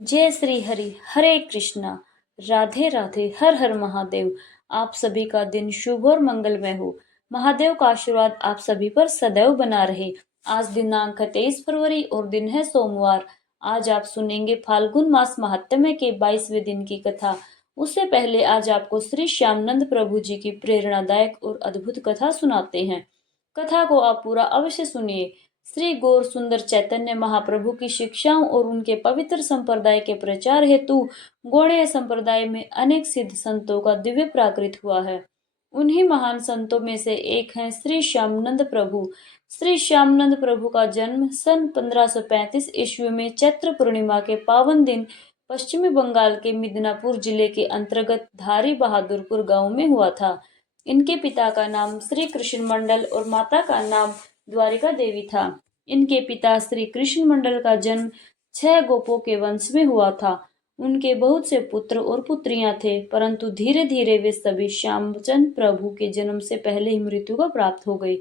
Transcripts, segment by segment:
जय श्री हरि, हरे कृष्णा, राधे राधे, हर हर महादेव। आप सभी का दिन शुभ और मंगलमय हो। महादेव का आशीर्वाद आप सभी पर सदैव बना रहे। आज दिनांक है 23 फरवरी और दिन है सोमवार। आज आप सुनेंगे फाल्गुन मास महात्म्य के 22वें दिन की कथा। उससे पहले आज आपको श्री श्यामनंद प्रभु जी की प्रेरणादायक और अद्भुत कथा सुनाते हैं। कथा को आप पूरा अवश्य सुनिए। श्री गौर सुंदर चैतन्य महाप्रभु की शिक्षाओं और उनके पवित्र संप्रदाय के प्रचार हेतु गौड़ीय संप्रदाय में अनेक सिद्ध संतों का दिव्य प्राकृत हुआ है। उन्हीं महान संतों में से एक हैं श्री श्यामनंद प्रभु। श्री श्यामनंद प्रभु का जन्म सन 1535 ईस्वी में चैत्र पूर्णिमा के पावन दिन पश्चिमी बंगाल के मिदनापुर जिले के अंतर्गत धारी बहादुरपुर गांव में हुआ था। इनके पिता का नाम श्री कृष्ण मंडल और माता का नाम द्वारिका देवी था। इनके पिता श्री कृष्ण मंडल का जन्म 6 गोपों के वंश में हुआ था। उनके बहुत से पुत्र और पुत्रियां थे, परंतु धीरे धीरे वे सभी श्यामचंद प्रभु के जन्म से पहले ही मृत्यु को प्राप्त हो गए।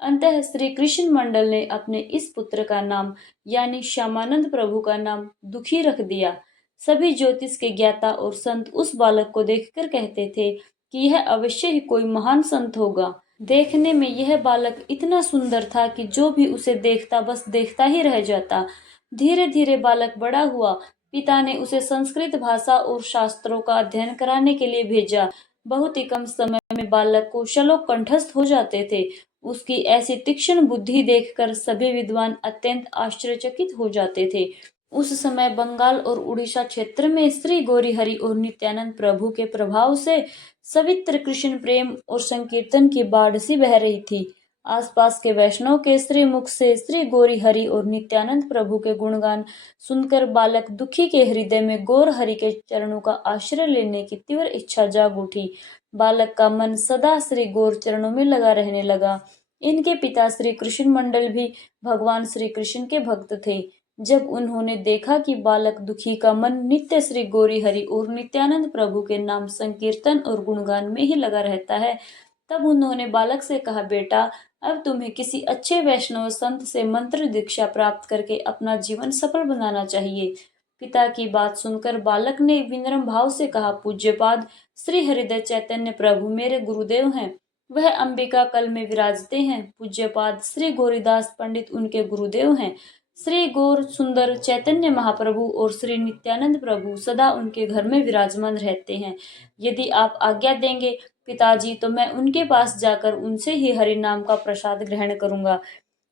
अंतः श्री कृष्ण मंडल ने अपने इस पुत्र का नाम यानी श्यामानंद प्रभु का नाम दुखी रख दिया। सभी ज्योतिष के ज्ञाता और संत उस बालक को देखकर कहते थे कि यह अवश्य ही कोई महान संत होगा। देखने में यह बालक इतना सुंदर था कि जो भी उसे देखता बस देखता ही रह जाता। धीरे धीरे बालक बड़ा हुआ। पिता ने उसे संस्कृत भाषा और शास्त्रों का अध्ययन कराने के लिए भेजा। बहुत ही कम समय में बालक को श्लोक कंठस्थ हो जाते थे। उसकी ऐसी तीक्ष्ण बुद्धि देखकर सभी विद्वान अत्यंत आश्चर्यचकित हो जाते थे। उस समय बंगाल और उड़ीसा क्षेत्र में श्री गौरीहरि और नित्यानंद प्रभु के प्रभाव से सवित्र कृष्ण प्रेम और संकीर्तन की बाढ़ सी बह रही थी। आसपास के वैष्णव के श्री मुख से श्री गौरीहरि और नित्यानंद प्रभु के गुणगान सुनकर बालक दुखी के हृदय में गौर हरि के चरणों का आश्रय लेने की तीव्र इच्छा जाग उठी। बालक का मन सदा श्री गौर चरणों में लगा रहने लगा। इनके पिता श्री कृष्ण मंडल भी भगवान श्री कृष्ण के भक्त थे। जब उन्होंने देखा कि बालक दुखी का मन नित्य श्री गौरी हरि और नित्यानंद प्रभु के नाम संकीर्तन और गुणगान में ही लगा रहता है, तब उन्होंने बालक से कहा, बेटा, अब तुम्हें किसी अच्छे वैष्णव संत से मंत्र दीक्षा प्राप्त करके अपना जीवन सफल बनाना चाहिए। पिता की बात सुनकर बालक ने विनम्र भाव से कहा, पूज्यपाद, श्री हरिदय चैतन्य प्रभु मेरे गुरुदेव हैं। वह अंबिका कल में विराजते हैं। पूज्यपाद श्री गौरीदास पंडित उनके गुरुदेव हैं। श्री गौर सुंदर चैतन्य महाप्रभु और श्री नित्यानंद प्रभु सदा उनके घर में विराजमान रहते हैं। यदि आप आज्ञा देंगे पिताजी, तो मैं उनके पास जाकर उनसे ही हरि नाम का प्रसाद ग्रहण करूंगा।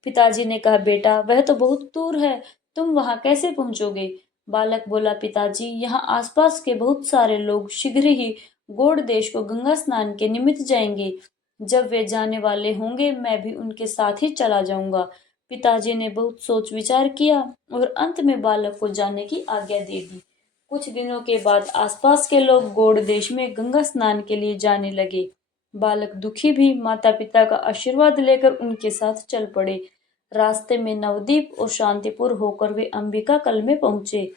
पिताजी ने कहा, बेटा, वह तो बहुत दूर है, तुम वहां कैसे पहुंचोगे? बालक बोला, पिताजी, यहाँ आसपास के बहुत सारे लोग शीघ्र ही गौड़ देश को गंगा स्नान के निमित्त जाएंगे। जब वे जाने वाले होंगे मैं भी उनके साथ ही चला जाऊंगा। पिताजी ने बहुत सोच विचार किया और अंत में बालक को जाने की आज्ञा दे दी। कुछ दिनों के बाद आसपास के लोग गौड़ देश में गंगा स्नान के लिए जाने लगे। बालक दुखी भी माता पिता का आशीर्वाद लेकर उनके साथ चल पड़े। रास्ते में नवदीप और शांतिपुर होकर वे अंबिका कल में पहुंचे।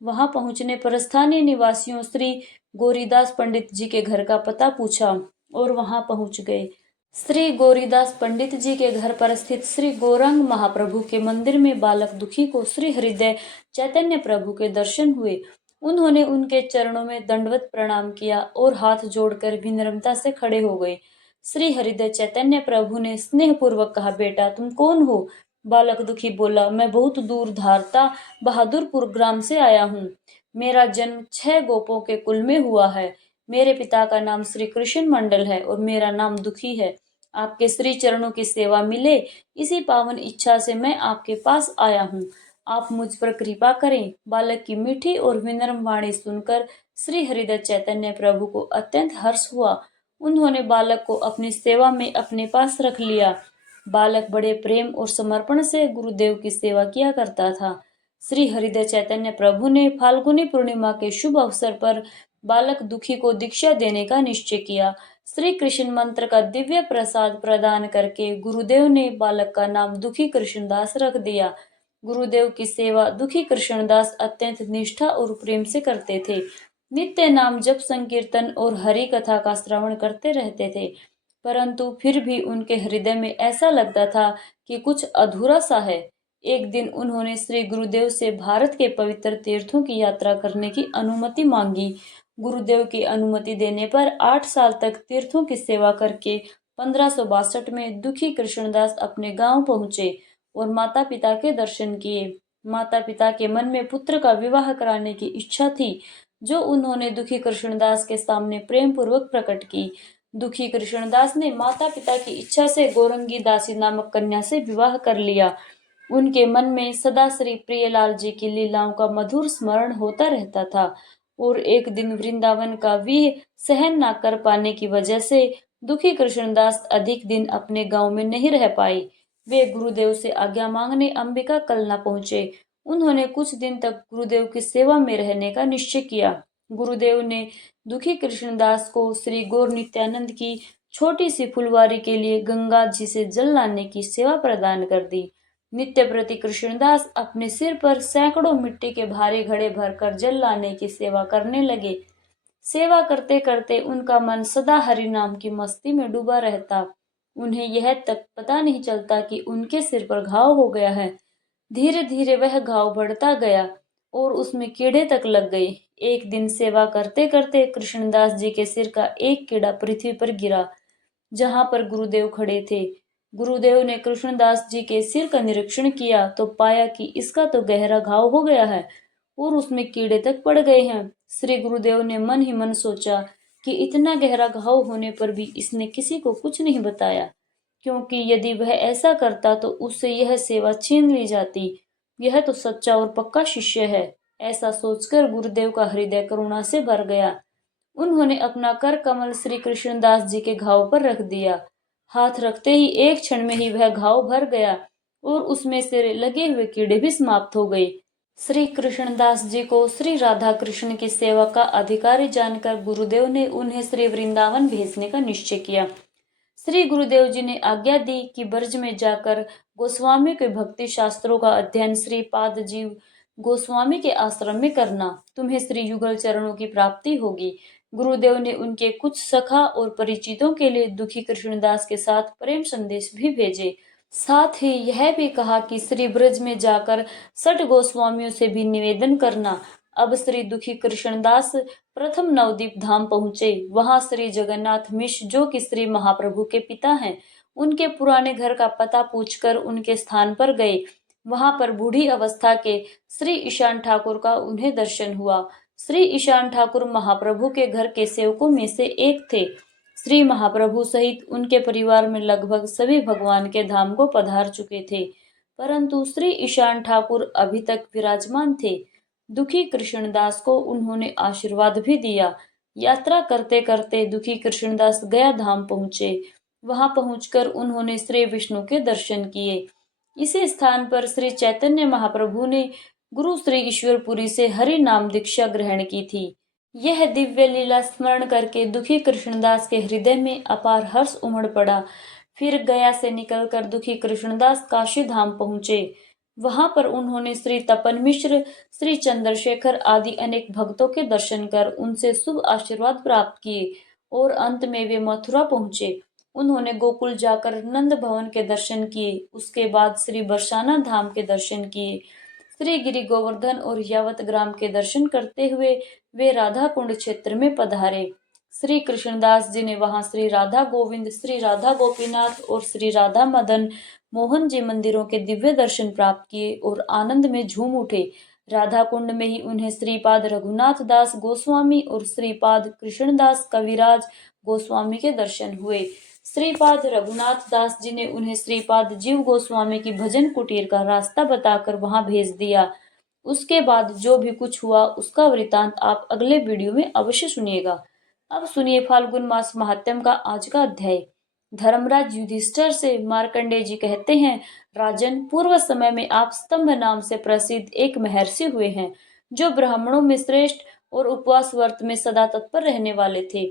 वहां पहुंचने पर स्थानीय निवासियों श्री गौरीदास पंडित जी के घर का पता पूछा और वहां पहुंच गए। श्री गौरीदास पंडित जी के घर पर स्थित श्री गौरांग महाप्रभु के मंदिर में बालक दुखी को श्री हृदय चैतन्य प्रभु के दर्शन हुए। उन्होंने उनके चरणों में दंडवत प्रणाम किया और हाथ जोड़कर विनम्रता से खड़े हो गए। श्री हृदय चैतन्य प्रभु ने स्नेह पूर्वक कहा, बेटा, तुम कौन हो? बालक दुखी बोला, मैं बहुत दूर धारता बहादुरपुर ग्राम से आया हूँ। मेरा जन्म 6 गोपों के कुल में हुआ है। मेरे पिता का नाम श्री कृष्ण मंडल है और मेरा नाम दुखी है। आपके श्री चरणों की सेवा मिले, इसी पावन इच्छा से मैं आपके पास आया हूँ। आप मुझ पर कृपा करें। बालक की मीठी और विनम्र वाणी सुनकर श्री हरिदत्त चैतन्य प्रभु को अत्यंत हर्ष हुआ। उन्होंने बालक को अपनी सेवा में अपने पास रख लिया। बालक बड़े प्रेम और समर्पण से गुरुदेव की सेवा किया करता था। श्री हरिदय चैतन्य प्रभु ने फाल्गुनी पूर्णिमा के शुभ अवसर पर बालक दुखी को दीक्षा देने का निश्चय किया। श्री कृष्ण मंत्र का दिव्य प्रसाद प्रदान करके गुरुदेव ने बालक का नाम दुखी कृष्णदास रख दिया। गुरुदेव की सेवा दुखी कृष्णदास अत्यंत निष्ठा और प्रेम से करते थे। नित्य नाम जप संकीर्तन और हरि कथा का श्रवण करते रहते थे, परंतु फिर भी उनके हृदय में ऐसा लगता था कि कुछ अधूरा सा है। एक दिन उन्होंने श्री गुरुदेव से भारत के पवित्र तीर्थों की यात्रा करने की अनुमति मांगी। गुरुदेव की अनुमति देने पर 8 साल तक तीर्थों की सेवा करके 1562 में दुखी कृष्णदास अपने गांव पहुंचे और माता पिता के दर्शन किए। माता पिता के मन में पुत्र का विवाह कराने की इच्छा थी, जो उन्होंने दुखी कृष्णदास के सामने प्रेम पूर्वक प्रकट की। दुखी कृष्णदास ने माता पिता की इच्छा से गौरंगी दासी नामक कन्या से विवाह कर लिया। उनके मन में सदा श्री प्रियलाल जी की लीलाओं का मधुर स्मरण होता रहता था और एक दिन वृंदावन का विह सहन न कर पाने की वजह से दुखी कृष्णदास अधिक दिन अपने गांव में नहीं रह पाए। वे गुरुदेव से आज्ञा मांगने अंबिका कलना पहुंचे। उन्होंने कुछ दिन तक गुरुदेव की सेवा में रहने का निश्चय किया। गुरुदेव ने दुखी कृष्णदास को श्री गौर नित्यानंद की छोटी सी फुलवारी के लिए गंगा जी से जल लाने की सेवा प्रदान कर दी। नित्य प्रति कृष्णदास अपने सिर पर सैकड़ों मिट्टी के भारी घड़े भरकर जल लाने की सेवा करने लगे। सेवा करते करते उनका मन सदा हरि नाम की मस्ती में डूबा रहता। उन्हें यह तक पता नहीं चलता कि उनके सिर पर घाव हो गया है। धीरे धीरे वह घाव बढ़ता गया और उसमें कीड़े तक लग गए। एक दिन सेवा करते करते कृष्णदास जी के सिर का एक कीड़ा पृथ्वी पर गिरा, जहां पर गुरुदेव खड़े थे। गुरुदेव ने कृष्णदास जी के सिर का निरीक्षण किया तो पाया कि इसका तो गहरा घाव हो गया है और उसमें कीड़े तक पड़ गए हैं। श्री गुरुदेव ने मन ही मन सोचा कि इतना गहरा घाव होने पर भी इसने किसी को कुछ नहीं बताया, क्योंकि यदि वह ऐसा करता तो उससे यह सेवा छीन ली जाती। यह तो सच्चा और पक्का शिष्य है। ऐसा सोचकर गुरुदेव का हृदय करुणा से भर गया। उन्होंने अपना कर कमल श्री कृष्णदास जी के घाव पर रख दिया। हाथ रखते ही एक क्षण में ही वह घाव भर गया और उसमें से लगे हुए कीड़े भी समाप्त हो गए। श्री कृष्णदास जी को श्री राधा कृष्ण की सेवा का अधिकारी जानकर गुरुदेव ने उन्हें श्री वृंदावन भेजने का निश्चय किया। श्री गुरुदेव जी ने आज्ञा दी कि ब्रज में जाकर गोस्वामी के भक्ति शास्त्रों का अध्ययन श्री पाद जीव गोस्वामी के आश्रम में करना। तुम्हें श्री युगल चरणों की प्राप्ति होगी। गुरुदेव ने उनके कुछ सखा और परिचितों के लिए दुखी कृष्णदास के साथ प्रेम संदेश भी भेजे। साथ ही यह भी कहा कि श्री ब्रज में जाकर 60 गोस्वामियों से भी निवेदन करना। अब श्री दुखी कृष्णदास प्रथम नवदीप धाम पहुंचे। वहां श्री जगन्नाथ मिश्र, जो कि श्री महाप्रभु के पिता हैं, उनके पुराने घर का पता पूछकर उनके स्थान पर गए। वहां पर बूढ़ी अवस्था के श्री ईशान ठाकुर का उन्हें दर्शन हुआ। श्री ईशान ठाकुर महाप्रभु के घर के सेवकों में से एक थे। श्री महाप्रभु सहित उनके परिवार में लगभग सभी भगवान के धाम को पधार चुके थे, परंतु श्री ईशान ठाकुर अभी तक विराजमान थे। दुखी कृष्णदास को उन्होंने आशीर्वाद भी दिया। यात्रा करते करते दुखी कृष्णदास गया धाम पहुंचे। वहां पहुंचकर उन्होंने श्री विष्णु के दर्शन किए। इसी स्थान पर श्री चैतन्य महाप्रभु ने गुरु श्री ईश्वरपुरी से हरि नाम दीक्षा ग्रहण की थी। यह दिव्य लीला स्मरण करके दुखी कृष्णदास के हृदय में अपार हर्ष उमड़ पड़ा। फिर गया से निकलकर दुखी कृष्णदास काशी धाम पहुंचे। वहां पर उन्होंने श्री तपन मिश्र, श्री चंद्रशेखर आदि अनेक भक्तों के दर्शन कर उनसे शुभ आशीर्वाद प्राप्त किए और अंत में वे मथुरा पहुंचे। उन्होंने गोकुल जाकर नंद भवन के दर्शन किए। उसके बाद श्री बरसाना धाम के दर्शन किए। श्री गिरि गोवर्धन और यावत ग्राम के दर्शन करते हुए वे राधा कुंड क्षेत्र में पधारे। श्री कृष्णदास जी ने वहां श्री राधा गोविंद, श्री राधा गोपीनाथ और श्री राधा मदन मोहन जी मंदिरों के दिव्य दर्शन प्राप्त किए और आनंद में झूम उठे। राधा कुंड में ही उन्हें श्रीपाद रघुनाथ दास गोस्वामी और श्रीपाद कृष्णदास कविराज गोस्वामी के दर्शन हुए। श्रीपाद रघुनाथ दास जी ने उन्हें श्रीपाद जीव गोस्वामी की भजन कुटीर का रास्ता बताकर वहां भेज दिया। उसके बाद जो भी कुछ हुआ उसका वृतांत आप अगले वीडियो में अवश्य सुनिएगा। अब सुनिए फाल्गुन मास महात्म्य का आज का अध्याय। धर्मराज युधिष्ठिर से मार्कंडेय जी कहते हैं, राजन, पूर्व समय में आप स्तंभ नाम से प्रसिद्ध एक महर्षि हुए हैं, जो ब्राह्मणों में श्रेष्ठ और उपवास व्रत में सदा तत्पर रहने वाले थे।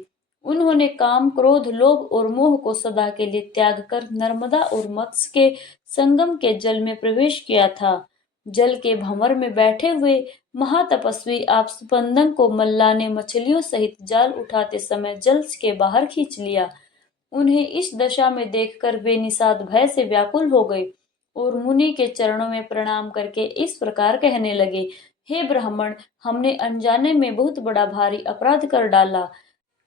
उन्होंने काम, क्रोध, लोभ और मोह को सदा के लिए त्याग कर नर्मदा और मत्स्य के संगम के जल में प्रवेश किया था। जल के भंवर में बैठे हुए महातपस्वी आप स्पंदन को मल्ला ने मछलियों सहित जाल उठाते समय जल के बाहर खींच लिया। उन्हें इस दशा में देखकर वे निषाद भय से व्याकुल हो गए और मुनि के चरणों में प्रणाम करके इस प्रकार कहने लगे, हे ब्राह्मण, हमने अनजाने में बहुत बड़ा भारी अपराध कर डाला।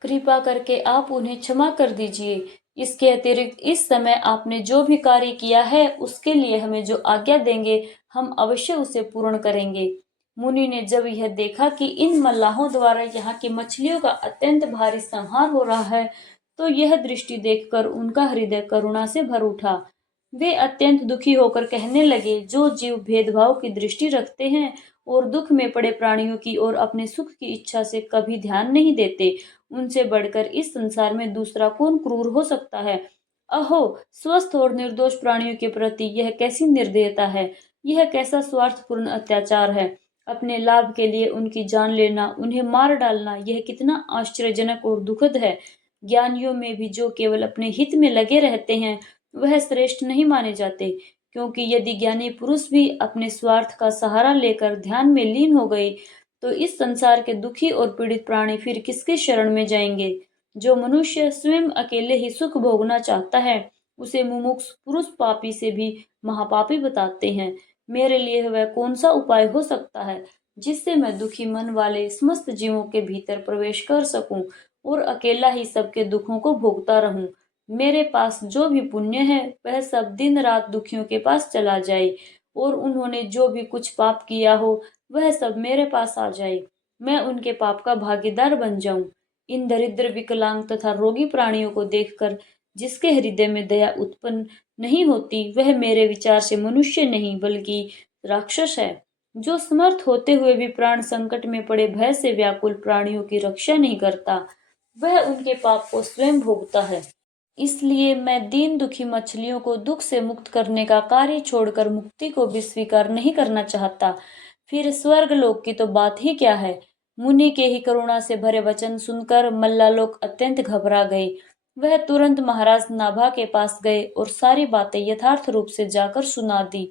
कृपा करके आप उन्हें क्षमा कर दीजिए। इसके अतिरिक्त इस समय आपने जो भी कार्य किया है उसके लिए हमें जो आज्ञा देंगे हम अवश्य उसे पूर्ण करेंगे। मुनि ने जब यह देखा कि इन मल्लाहों द्वारा यहाँ की मछलियों का अत्यंत भारी संहार हो रहा है, तो यह दृष्टि देखकर उनका हृदय करुणा से भर उठा। वे अत्यंत दुखी होकर कहने लगे, जो जीव भेदभाव की दृष्टि रखते हैं और दुख में पड़े प्राणियों की और अपने सुख की इच्छा से कभी ध्यान नहीं देते, उनसे बढ़कर इस संसार में दूसरा कौन क्रूर हो सकता है। अहो, स्वस्थ और निर्दोष प्राणियों के प्रति यह कैसी निर्दयता है, यह कैसा स्वार्थपूर्ण अत्याचार है। अपने लाभ के लिए उनकी जान लेना, उन्हें मार डालना, यह कितना आश्चर्यजनक और दुखद है। ज्ञानियों में भी जो केवल अपने हित में लगे रहते हैं वह श्रेष्ठ नहीं माने जाते, क्योंकि यदि ज्ञानी पुरुष भी अपने स्वार्थ का सहारा लेकर ध्यान में लीन हो गए तो इस संसार के दुखी और पीड़ित प्राणी फिर किसके शरण में जाएंगे। जो मनुष्य स्वयं अकेले ही सुख भोगना चाहता है उसे मुमुक्षु पुरुष पापी से भी महापापी बताते हैं। मेरे लिए वह कौन सा उपाय हो सकता है जिससे मैं दुखी मन वाले समस्त जीवों के भीतर प्रवेश कर सकूं और अकेला ही सबके दुखों को भोगता रहूं। मेरे पास जो भी पुण्य है वह सब दिन रात दुखियों के पास चला जाए और उन्होंने जो भी कुछ पाप किया हो वह सब मेरे पास आ जाए, मैं उनके पाप का भागीदार बन जाऊं। इन दरिद्र, विकलांग तथा रोगी प्राणियों को देखकर जिसके हृदय में दया उत्पन्न नहीं होती वह मेरे विचार से मनुष्य नहीं बल्कि राक्षस है। जो समर्थ होते हुए भी प्राण संकट में पड़े भय से व्याकुल प्राणियों की रक्षा नहीं करता वह उनके पाप को स्वयं भोगता है। इसलिए मैं दीन दुखी मछलियों को दुख से मुक्त करने का कार्य छोड़कर मुक्ति को भी स्वीकार नहीं करना चाहता। फिर स्वर्ग लोक की तो बात ही क्या है। मुनि के ही करुणा से भरे वचन सुनकर मल्लालोक अत्यंत घबरा गए। वह तुरंत महाराज नाभा के पास गए और सारी बातें यथार्थ रूप से जाकर सुना दी।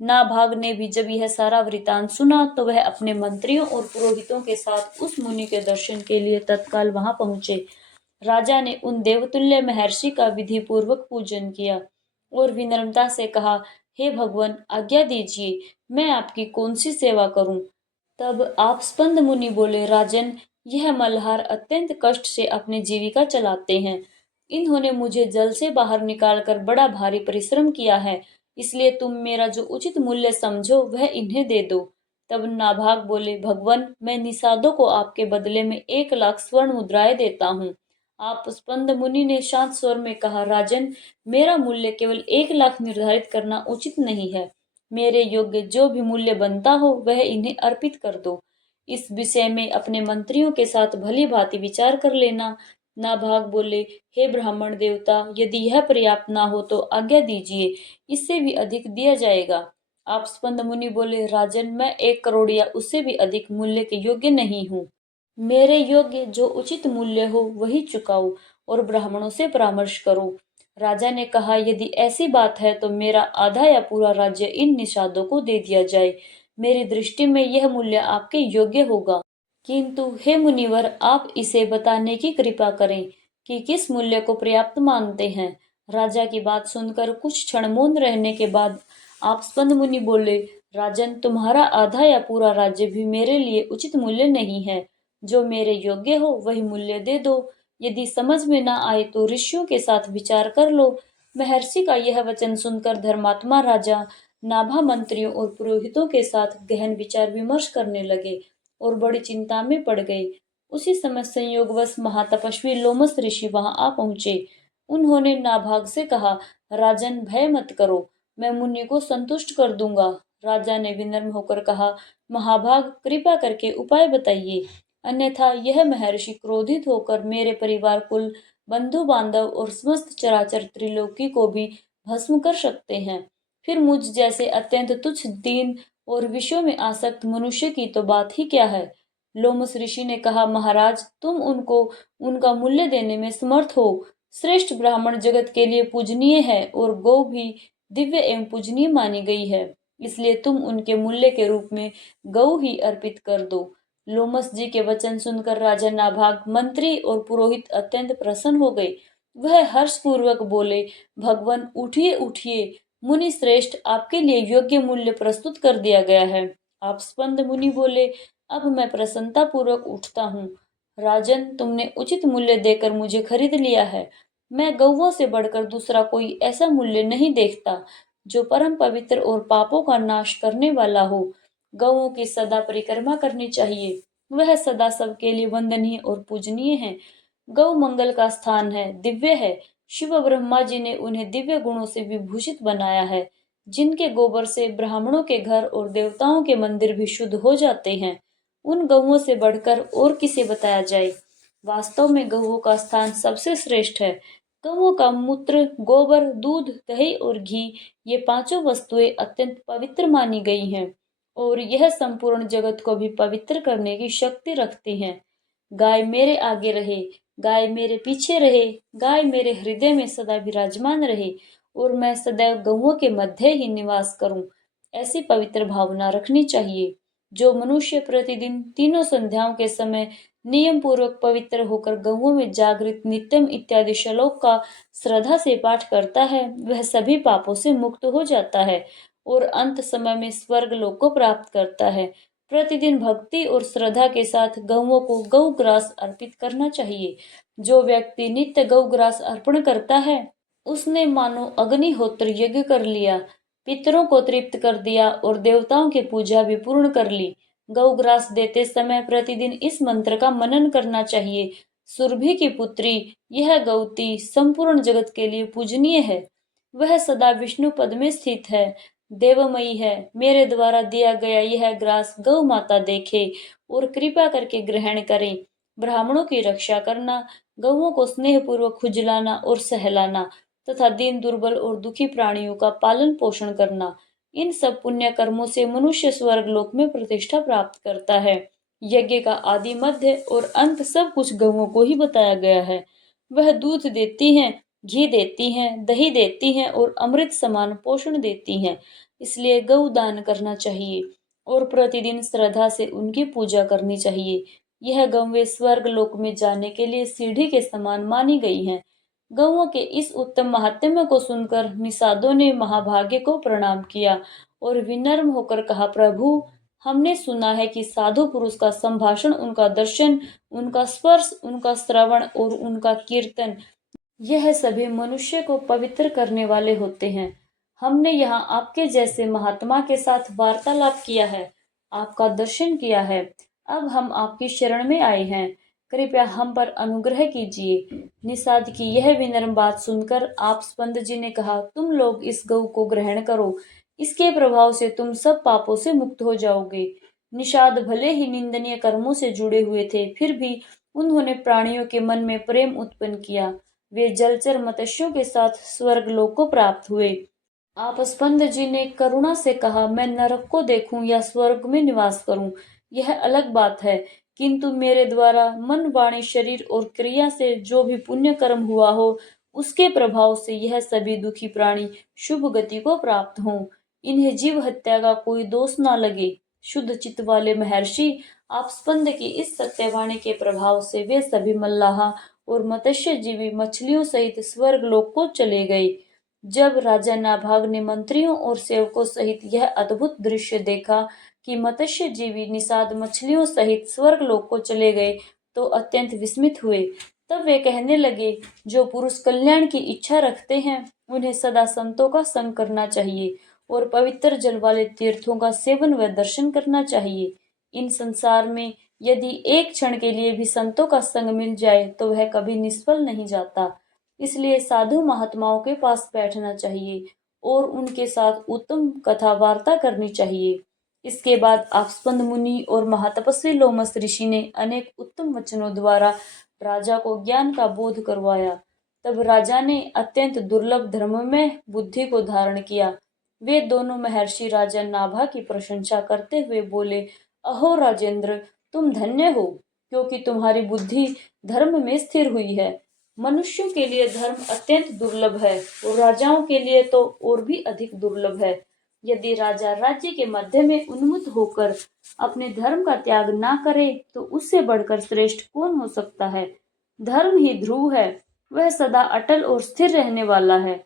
नाभाग ने भी जब यह सारा वृतांत सुना तो वह अपने मंत्रियों और पुरोहितों के साथ उस मुनि के दर्शन के लिए तत्काल वहां पहुंचे। राजा ने उन देवतुल्य महर्षि का विधि पूर्वक पूजन किया और विनम्रता से कहा, हे भगवान, आज्ञा दीजिए, मैं आपकी कौन सी सेवा करूं। तब आप स्पंद मुनि बोले, राजन, यह मल्हार अत्यंत कष्ट से अपनी जीविका चलाते हैं। इन्होंने मुझे जल से बाहर निकालकर बड़ा भारी परिश्रम किया है, इसलिए तुम मेरा जो उचित मूल्य समझो वह इन्हें दे दो। तब नाभाग बोले, भगवान, मैं निषादों को आपके बदले में 1 लाख स्वर्ण मुद्राएं देता हूँ। आप स्पंद मुनि ने शांत स्वर में कहा, राजन, मेरा मूल्य केवल 1 लाख निर्धारित करना उचित नहीं है। मेरे योग्य जो भी मूल्य बनता हो वह इन्हें अर्पित कर दो। इस विषय में अपने मंत्रियों के साथ भली भांति विचार कर लेना। नाभाग बोले, हे ब्राह्मण देवता, यदि यह पर्याप्त ना हो तो आज्ञा दीजिए, इससे भी अधिक दिया जाएगा। आप स्पंद मुनि बोले, राजन, मैं 1 करोड़ या उससे भी अधिक मूल्य के योग्य नहीं हूँ। मेरे योग्य जो उचित मूल्य हो वही चुकाओ और ब्राह्मणों से परामर्श करो। राजा ने कहा, यदि ऐसी बात है तो मेरा आधा या पूरा राज्य इन निषादों को दे दिया जाए। मेरी दृष्टि में यह मूल्य आपके योग्य होगा, किंतु हे मुनिवर, आप इसे बताने की कृपा करें कि किस मूल्य को पर्याप्त मानते हैं। राजा की बात सुनकर कुछ क्षण मौन रहने के बाद आप स्पंद मुनि बोले, राजन, तुम्हारा आधा या पूरा राज्य भी मेरे लिए उचित मूल्य नहीं है। जो मेरे योग्य हो वही मूल्य दे दो। यदि समझ में ना आए तो ऋषियों के साथ विचार कर लो। महर्षि का यह वचन सुनकर धर्मात्मा राजा नाभा मंत्रियों और पुरोहितों के साथ गहन विचार विमर्श करने लगे और बड़ी चिंता में पड़ गए। उसी समय संयोगवश महातपस्वी लोमस ऋषि वहां आ पहुंचे। उन्होंने नाभाग से कहा, राजन, भय मत करो, मैं मुनि को संतुष्ट कर दूंगा। राजा ने विनम्र होकर कहा, महाभाग, कृपा करके उपाय बताइए, अन्यथा यह महर्षि क्रोधित होकर मेरे परिवार, कुल, बंधु बांधव और समस्त चराचर त्रिलोकी को भी भस्म कर सकते हैं। फिर मुझ जैसे अत्यंत तुच्छ, दीन और विषयों में आसक्त मनुष्य की तो बात ही क्या है। लोमस ऋषि ने कहा, महाराज, तुम उनको उनका मूल्य देने में समर्थ हो। श्रेष्ठ ब्राह्मण जगत के लिए पूजनीय है और गौ भी दिव्य एवं पूजनीय मानी गई है, इसलिए तुम उनके मूल्य के रूप में गौ ही अर्पित कर दो। लोमस जी के वचन सुनकर राजा नाभाग, मंत्री और पुरोहित अत्यंत प्रसन्न हो गए। वह हर्षपूर्वक बोले, भगवान, उठिए उठिए, मुनि श्रेष्ठ, आपके लिए योग्य मूल्य प्रस्तुत कर दिया गया है। आप स्पंद मुनि बोले, अब मैं प्रसन्नता पूर्वक उठता हूँ। राजन, तुमने उचित मूल्य देकर मुझे खरीद लिया है। मैं गौओं से बढ़कर दूसरा कोई ऐसा मूल्य नहीं देखता जो परम पवित्र और पापों का नाश करने वाला हो। गौओं की सदा परिक्रमा करनी चाहिए। वह सदा सबके लिए वंदनीय और पूजनीय है। गौ मंगल का स्थान है, दिव्य है। शिव ब्रह्मा जी ने उन्हें दिव्य गुणों से विभूषित बनाया है, जिनके गोबर से ब्राह्मणों के घर और देवताओं के मंदिर भी शुद्ध हो जाते हैं। उन गौओं से बढ़कर और किसे बताया जाए। वास्तव में गौओं का स्थान सबसे श्रेष्ठ है। गौओं का मूत्र, गोबर, दूध, दही और घी, ये पांचों वस्तुएं अत्यंत पवित्र मानी गई हैं और यह संपूर्ण जगत को भी पवित्र करने की शक्ति रखती हैं। गाय मेरे आगे रहे, गाय मेरे पीछे रहे, गाय मेरे हृदय में सदा विराजमान रहे और मैं सदैव गौओं के मध्य ही निवास करूं। ऐसी पवित्र भावना रखनी चाहिए। जो मनुष्य प्रतिदिन तीनों संध्याओं के समय नियम पूर्वक पवित्र होकर गौओं में जागृत नित्यम इत्यादि श्लोक का श्रद्धा से पाठ करता है, वह सभी पापों से मुक्त हो जाता है और अंत समय में स्वर्ग लोक को प्राप्त करता है। प्रतिदिन भक्ति और श्रद्धा के साथ गौओं को गौग्रास अर्पित करना चाहिए। जो व्यक्ति नित्य गौग्रास अर्पण करता है, उसने मानो अग्निहोत्र यज्ञ कर लिया, पितरों को तृप्त कर दिया और देवताओं की पूजा भी पूर्ण कर ली। गौग्रास देते समय प्रतिदिन इस मंत्र का मनन करना चाहिए। सुरभि की पुत्री, यह गौती संपूर्ण जगत के लिए पूजनीय है। वह सदा विष्णु पद में स्थित है, देवमयी है। मेरे द्वारा दिया गया यह ग्रास गौ माता देखे और कृपा करके ग्रहण करे। ब्राह्मणों की रक्षा करना, गौओं को स्नेह पूर्वक खुजलाना और सहलाना तथा दीन, दुर्बल और दुखी प्राणियों का पालन पोषण करना, इन सब पुण्य कर्मों से मनुष्य स्वर्ग लोक में प्रतिष्ठा प्राप्त करता है। यज्ञ का आदि, मध्य और अंत सब कुछ गौओं को ही बताया गया है। वह दूध देती हैं, घी देती हैं, दही देती हैं और अमृत समान पोषण देती हैं। इसलिए गौ दान करना चाहिए और प्रतिदिन श्रद्धा से उनकी पूजा करनी चाहिए। यह गौवें स्वर्ग लोक में जाने के लिए सीढ़ी के समान मानी गई हैं। गौओं के इस उत्तम महात्म्य को सुनकर निषादों ने महाभागे को प्रणाम किया और विनम्र होकर कहा, प्रभु, हमने सुना है कि साधु पुरुष का संभाषण, उनका दर्शन, उनका स्पर्श, उनका श्रवण और उनका कीर्तन, यह सभी मनुष्य को पवित्र करने वाले होते हैं। हमने यहाँ आपके जैसे महात्मा के साथ वार्तालाप किया है, आपका दर्शन किया है। अब हम आपकी शरण में आए हैं, कृपया हम पर अनुग्रह कीजिए। निषाद की यह विनम्र बात सुनकर आप स्पंद जी ने कहा, तुम लोग इस गौ को ग्रहण करो, इसके प्रभाव से तुम सब पापों से मुक्त हो जाओगे। निषाद भले ही निंदनीय कर्मों से जुड़े हुए थे, फिर भी उन्होंने प्राणियों के मन में प्रेम उत्पन्न किया। वे जलचर मत्स्यों के साथ स्वर्ग लोक को प्राप्त हुए। आप स्पंद जी ने करुणा से कहा, मैं नरक को देखूं या स्वर्ग में निवास करूं, यह अलग बात है, किंतु मेरे द्वारा मन, वाणी, शरीर और क्रिया से जो भी पुण्य कर्म हुआ हो, उसके प्रभाव से यह सभी दुखी प्राणी शुभ गति को प्राप्त हों। इन्हें जीव हत्या का कोई दोष ना लगे। शुद्ध चित्त वाले महर्षि, आप स्पंद की इस सत्यवाणी के प्रभाव से वे सभी मल्लाह और मत्स्य जीवी मछलियों सहित स्वर्ग लोक को चले गए। जब राजा नाभाग ने मंत्रियों और सेवकों सहित यह अद्भुत दृश्य देखा कि मत्स्य जीवी निषाद मछलियों सहित स्वर्ग लोक को चले गए, तो अत्यंत विस्मित हुए। तब वे कहने लगे, जो पुरुष कल्याण की इच्छा रखते हैं, उन्हें सदा संतों का संग करना चाहिए और पवित्र जल वाले तीर्थों का सेवन व दर्शन करना चाहिए। इन संसार में यदि एक क्षण के लिए भी संतों का संग मिल जाए तो वह कभी निष्फल नहीं जाता। इसलिए साधु महात्माओं के पास बैठना चाहिए और उनके साथ उत्तम कथा वार्ता करनी चाहिए। इसके बाद आप स्पंद मुनि और महातपस्वी लोमस ऋषि ने अनेक उत्तम वचनों द्वारा राजा को ज्ञान का बोध करवाया। तब राजा ने अत्यंत दुर्लभ धर्ममय बुद्धि को धारण किया। वे दोनों महर्षि राजा नाभा की प्रशंसा करते हुए बोले, अहो राजेंद्र, तुम धन्य हो, क्योंकि तुम्हारी बुद्धि धर्म में स्थिर हुई है। मनुष्यों के लिए धर्म अत्यंत दुर्लभ है और राजाओं के लिए तो और भी अधिक दुर्लभ है। यदि राजा राज्य के मध्य में उन्मुख होकर अपने धर्म का त्याग ना करे, तो उससे बढ़कर श्रेष्ठ कौन हो सकता है। धर्म ही ध्रुव है, वह सदा अटल और स्थिर रहने वाला है।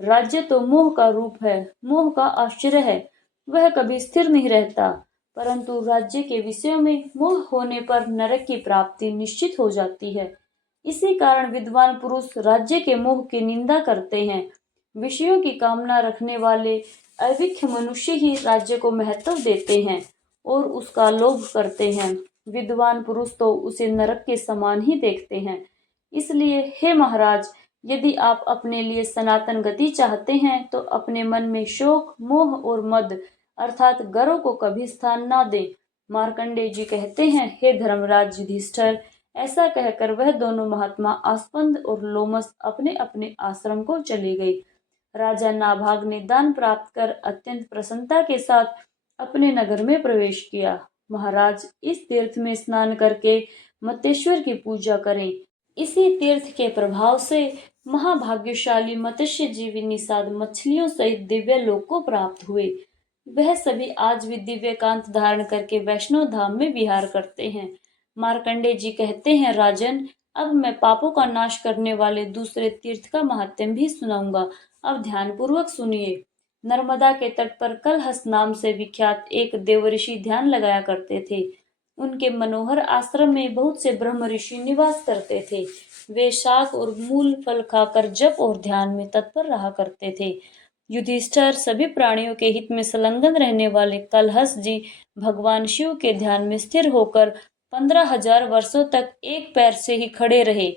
राज्य तो मोह का रूप है, मोह का आश्रय है, वह कभी स्थिर नहीं रहता। परंतु राज्य के विषयों में मोह होने पर नरक की प्राप्ति निश्चित हो जाती है। इसी कारण विद्वान पुरुष राज्य के मोह की निंदा करते हैं। विषयों की कामना रखने वाले अविख्य मनुष्य ही राज्य को महत्व देते हैं और उसका लोभ करते हैं। विद्वान पुरुष तो उसे नरक के समान ही देखते हैं। इसलिए हे महाराज, यदि आप अपने लिए सनातन गति चाहते हैं तो अपने मन में शोक, मोह और मद अर्थात गर्व को कभी स्थान ना दें। मार्कंडेय जी कहते हैं, हे धर्मराज युधिष्ठिर, ऐसा कहकर वह दोनों महात्मा आस्पंद और लोमस अपने अपने आश्रम को चले गए। राजा नाभाग ने दान प्राप्त कर अत्यंत प्रसन्नता के साथ अपने नगर में प्रवेश किया। महाराज, इस तीर्थ में स्नान करके मतेश्वर की पूजा करें। इसी तीर्थ के प्रभाव से महाभाग्यशाली मत्स्य जीवी निषाद मछलियों सहित दिव्य लोक को प्राप्त हुए। वह सभी आज भी दिव्य कांत धारण करके वैष्णव धाम में विहार करते हैं। मार्कंडेय जी कहते हैं, राजन, अब मैं पापों का नाश करने वाले दूसरे तीर्थ का महात्म्य भी सुनाऊंगा। अब ध्यान पूर्वक सुनिए। नर्मदा के तट पर कलहस नाम से विख्यात एक देवऋषि ध्यान लगाया करते थे। उनके मनोहर आश्रम में बहुत से ब्रह्म ऋषि निवास करते थे। वे शाक और मूल फल खाकर जप और ध्यान में तत्पर रहा करते थे। युधिष्ठिर, सभी प्राणियों के हित में संलग्न रहने वाले कलहस जी भगवान शिव के ध्यान में स्थिर होकर 15,000 वर्षों तक एक पैर से ही खड़े रहे।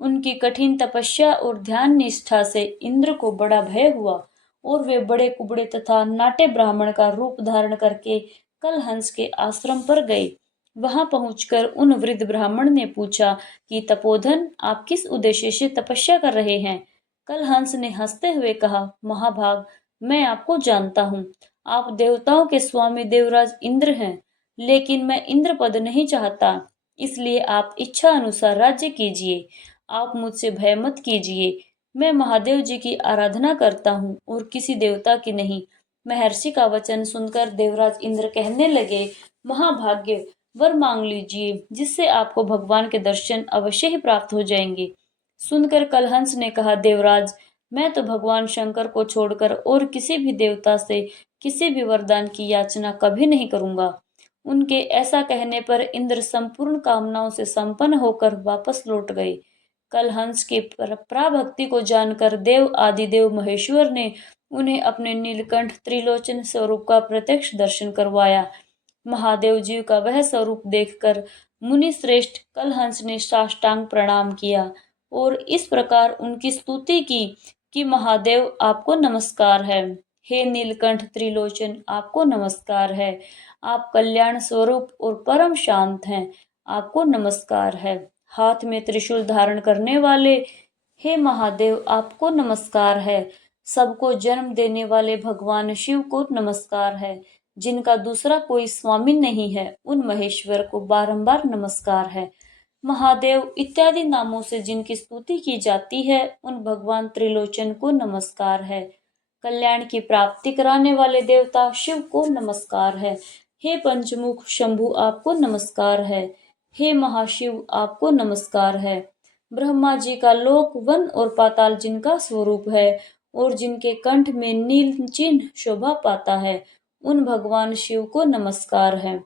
उनकी कठिन तपस्या और ध्यान निष्ठा से इंद्र को बड़ा भय हुआ और वे बड़े कुबड़े तथा नाटे ब्राह्मण का रूप धारण करके कलहंस के आश्रम पर गए। वहां पहुंचकर उन वृद्ध ब्राह्मण ने पूछा कि तपोधन, आप किस उद्देश्य से तपस्या कर रहे हैं? कलहंस ने हंसते हुए कहा, महाभाग, मैं आपको जानता हूँ। आप देवताओं के स्वामी देवराज इंद्र हैं, लेकिन मैं इंद्र पद नहीं चाहता। इसलिए आप इच्छा अनुसार राज्य कीजिए। आप मुझसे भय मत कीजिए। मैं महादेव जी की आराधना करता हूँ और किसी देवता की नहीं। महर्षि का वचन सुनकर देवराज इंद्र कहने लगे, महाभाग्य, वर मांग लीजिए, जिससे आपको भगवान के दर्शन अवश्य ही प्राप्त हो जाएंगे। सुनकर कलहंस ने कहा, देवराज, मैं तो भगवान शंकर को छोड़कर और किसी भी देवता से किसी भी वरदान की याचना कभी नहीं करूंगा। उनके ऐसा कहने पर इंद्र संपूर्ण कामनाओं से संपन्न होकर वापस लौट गए। कलहंस की पराभक्ति को जानकर देव आदिदेव महेश्वर ने उन्हें अपने नीलकंठ त्रिलोचन स्वरूप का प्रत्यक्ष दर्शन करवाया। महादेव जी का वह स्वरूप देखकर मुनि श्रेष्ठ कलहंस ने साष्टांग प्रणाम किया और इस प्रकार उनकी स्तुति की कि महादेव, आपको नमस्कार है। हे नीलकंठ त्रिलोचन, आपको नमस्कार है। आप कल्याण स्वरूप और परम शांत हैं। आपको नमस्कार है। हाथ में त्रिशूल धारण करने वाले हे महादेव, आपको नमस्कार है। सबको जन्म देने वाले भगवान शिव को नमस्कार है। जिनका दूसरा कोई स्वामी नहीं है, उन महेश्वर को बारंबार नमस्कार है। महादेव इत्यादि नामों से जिनकी स्तुति की जाती है, उन भगवान त्रिलोचन को नमस्कार है। कल्याण की प्राप्ति कराने वाले देवता शिव को नमस्कार है। हे पंचमुख शंभु, आपको नमस्कार है। हे महाशिव, आपको नमस्कार है। ब्रह्मा जी का लोक, वन और पाताल जिनका स्वरूप है और जिनके कंठ में नील चिन्ह शोभा पाता है, उन भगवान शिव को नमस्कार है।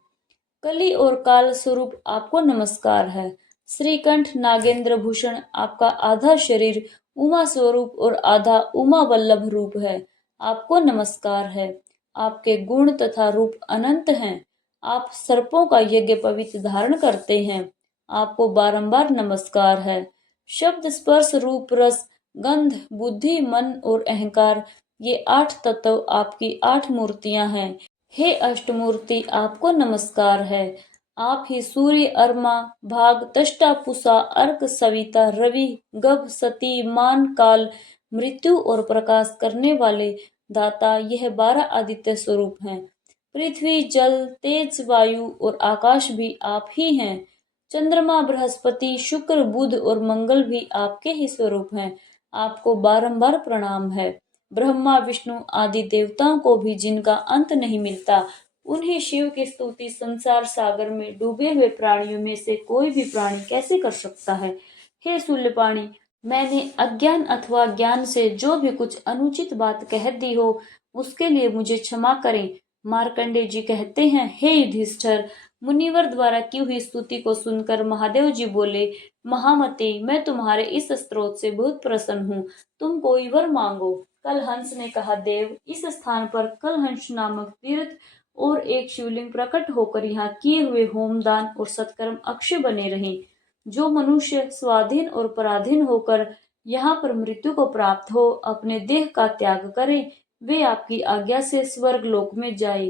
कली और काल स्वरूप आपको नमस्कार है। श्रीकंठ नागेंद्र भूषण, आपका आधा शरीर उमा स्वरूप और आधा उमा वल्लभ रूप है। आपको नमस्कार है। आपके गुण तथा रूप अनंत हैं। आप सर्पों का यज्ञ पवित्र धारण करते हैं। आपको बारंबार नमस्कार है। शब्द, स्पर्श, रूप, रस, गंध, बुद्धि, मन और अहंकार, ये 8 तत्व आपकी 8 मूर्तियां हैं। हे अष्टमूर्ति, आपको नमस्कार है। आप ही सूर्य, अरमा, भाग, तष्टा, पुषा, अर्क, सविता, रवि, गभ, सती, मान, काल, मृत्यु और प्रकाश करने वाले दाता, यह 12 आदित्य स्वरूप हैं। पृथ्वी, जल, तेज, वायु और आकाश भी आप ही हैं। चंद्रमा, बृहस्पति, शुक्र, बुध और मंगल भी आपके ही स्वरूप हैं। आपको बारंबार प्रणाम है। ब्रह्मा, विष्णु आदि देवताओं को भी जिनका अंत नहीं मिलता, उन्हें शिव की स्तुति संसार सागर में डूबे हुए प्राणियों में से कोई भी प्राणी कैसे कर सकता है? हे शूल्यपाणि, मैंने अज्ञान अथवा ज्ञान से जो भी कुछ अनुचित बात कह दी हो उसके लिए मुझे क्षमा करें। मार्कंडेय जी कहते हैं, हे युधिष्ठिर, मुनिवर द्वारा की हुई स्तुति को सुनकर महादेव जी बोले, महामते, मैं तुम्हारे इस स्तोत्र से बहुत प्रसन्न हूँ। तुम कोई वर मांगो। कलहंस ने कहा, देव, इस स्थान पर कलहंस नामक तीर्थ और एक शिवलिंग प्रकट होकर यहाँ किए हुए होमदान और सत्कर्म अक्षय बने रहें। जो मनुष्य स्वाधीन और पराधीन होकर यहाँ पर मृत्यु को प्राप्त हो अपने देह का त्याग करे, वे आपकी आज्ञा से स्वर्ग लोक में जाए।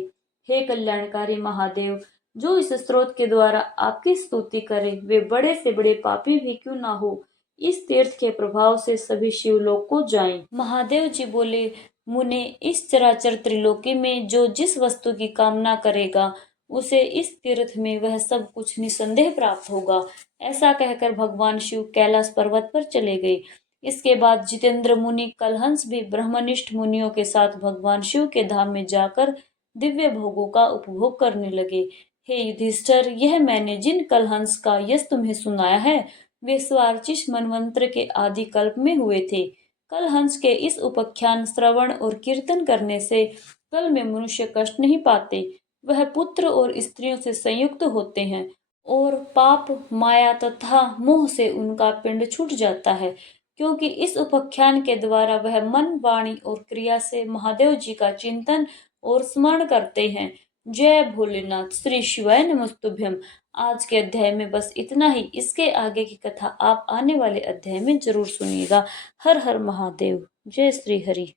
हे कल्याणकारी महादेव, जो इस स्रोत के द्वारा आपकी स्तुति करे वे बड़े से बड़े पापी भी क्यों ना हो, इस तीर्थ के प्रभाव से सभी शिवलोक को जाएं। महादेव जी बोले, मुने, इस चराचर त्रिलोकी में जो जिस वस्तु की कामना करेगा उसे इस तीर्थ में वह सब कुछ निसंदेह प्राप्त होगा। ऐसा कहकर भगवान शिव कैलाश पर्वत पर चले गए। इसके बाद जितेंद्र मुनि कलहंस भी ब्रह्मनिष्ठ मुनियों के साथ भगवान शिव के धाम में जाकर दिव्य भोगों का उपभोग करने लगे। हे युधिष्ठिर, यह मैंने जिन कलहंस का यश तुम्हें सुनाया है वे स्वार्चिष मनवंत्र के आदि कल्प में हुए थे। कलहंस के इस उपाख्यान श्रवण और कीर्तन करने से कल में मनुष्य कष्ट नहीं पाते। वह पुत्र और स्त्रियों से संयुक्त होते हैं और पाप, माया तथा मोह से उनका पिंड छूट जाता है, क्योंकि इस उपाख्यान के द्वारा वह मन, वाणी और क्रिया से महादेव जी का चिंतन और स्मरण करते हैं। जय भोलेनाथ। श्री शिवाय नमस्तुभ्यम। आज के अध्याय में बस इतना ही। इसके आगे की कथा आप आने वाले अध्याय में जरूर सुनिएगा। हर हर महादेव। जय श्री हरि।